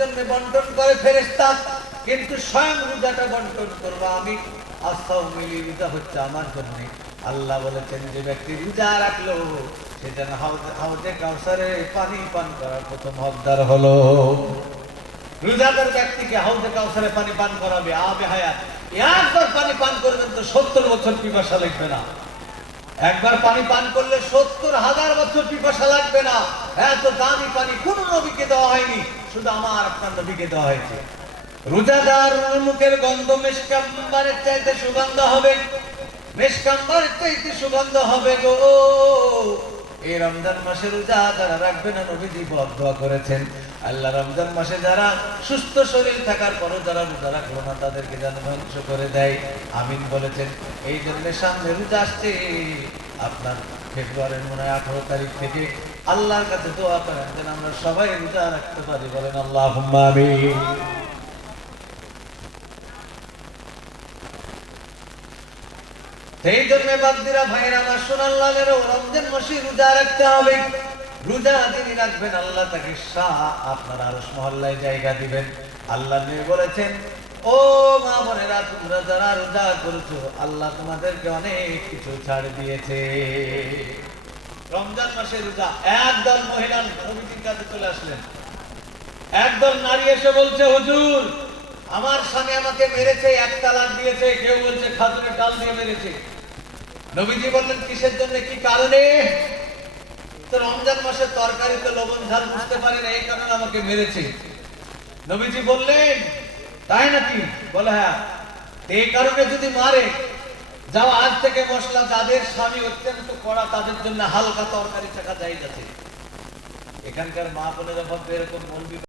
জন্য বন্টন করে ফেরেশতা, কিন্তু স্বয়ং রোজাটা বন্টন করব আমি। আস-সাওমুলি, রোজা হচ্ছে আমার জন্য। আল্লাহ বলেছেন যে ব্যক্তি রোজা রাখলো সে যেন হাউজে কাউসারে পানি পান করার প্রথম হকদার হলো। রোজাদার ব্যক্তিকে হাউজে কাউসারে পানি পান করাবে আবে হায়াত। একবার পানি পান করবেন তো 70 বছর পিপাসা লাগবে না। একবার পানি পান করলে 70,000 বছর পিপাসা লাগবে না। এত দামি পানি কোন নবীকে দেওয়া হয়নি, শুধু আমার আপনার নবীকে দেওয়া হয়েছে। রোজাদার মুখের গন্ধ মিশকাম্বারের চাইতে সুগন্ধ হবে, মিশকাম্বারের চাইতে সুগন্ধ হবে গো। এই রমজান মাসে রোজা যারা রাখবে না, নবীজি দোয়া করেছেন আল্লাহ রমজান মাসে যারা সুস্থ শরীর থাকার পরও যারা রোজা রাখলো না তাদেরকে যেন ধ্বংস করে দেয়। আমিন বলেছেন। এই জন্য সামনে রোজা আসছে, আপনার ফেব্রুয়ারির মনে হয় 18 তারিখ থেকে আল্লাহর কাছে দোয়া করেন যেন আমরা সবাই রোজা রাখতে পারি। বলেন আল্লাহুম্মা আমিন। সেই জন্য বাগদিরা ভাইরা আমার সোনার লালের রমজান মাসে রোজা রাখতে হবে। রোজা যিনি রাখবেন আল্লাহ তাকে আপনার আরশ মহল্লায় জায়গা দিবেন। আল্লাহ নবী বলেছেন, ও মা বোনেরা, তোমরা যারা রোজা করেছো আল্লাহ তোমাদেরকে অনেক কিছু ছাড় দিয়েছে। রমজান মাসে রোজা। একদল মহিলা নবীজির কাছে চলে আসলেন। একদল নারী এসে বলছে, হুজুর আমার স্বামী আমাকে মেরেছে, 1 তালাক দিয়েছে, কেউ বলছে খাজুরের ডাল দিয়ে মেরেছে। নবীজি বললেন, কিসের জন্য, কি কারণে? তো রমজান মাসে তরকারিতে লবণ ঝাল বুঝতে পারি না, এই কারণে আমাকে মেরেছে। নবীজি বললেন, তাই নাকি? বলে হ্যাঁ। এই কারণে যদি মারে, যাও আজ থেকে মশলা যাদের স্বামী অত্যন্ত কড়া তাদের জন্য হালকা তরকারি থাকা জায়েজ আছে। এখানকার মা বোনেরা ভাববে এরকম মৌলবি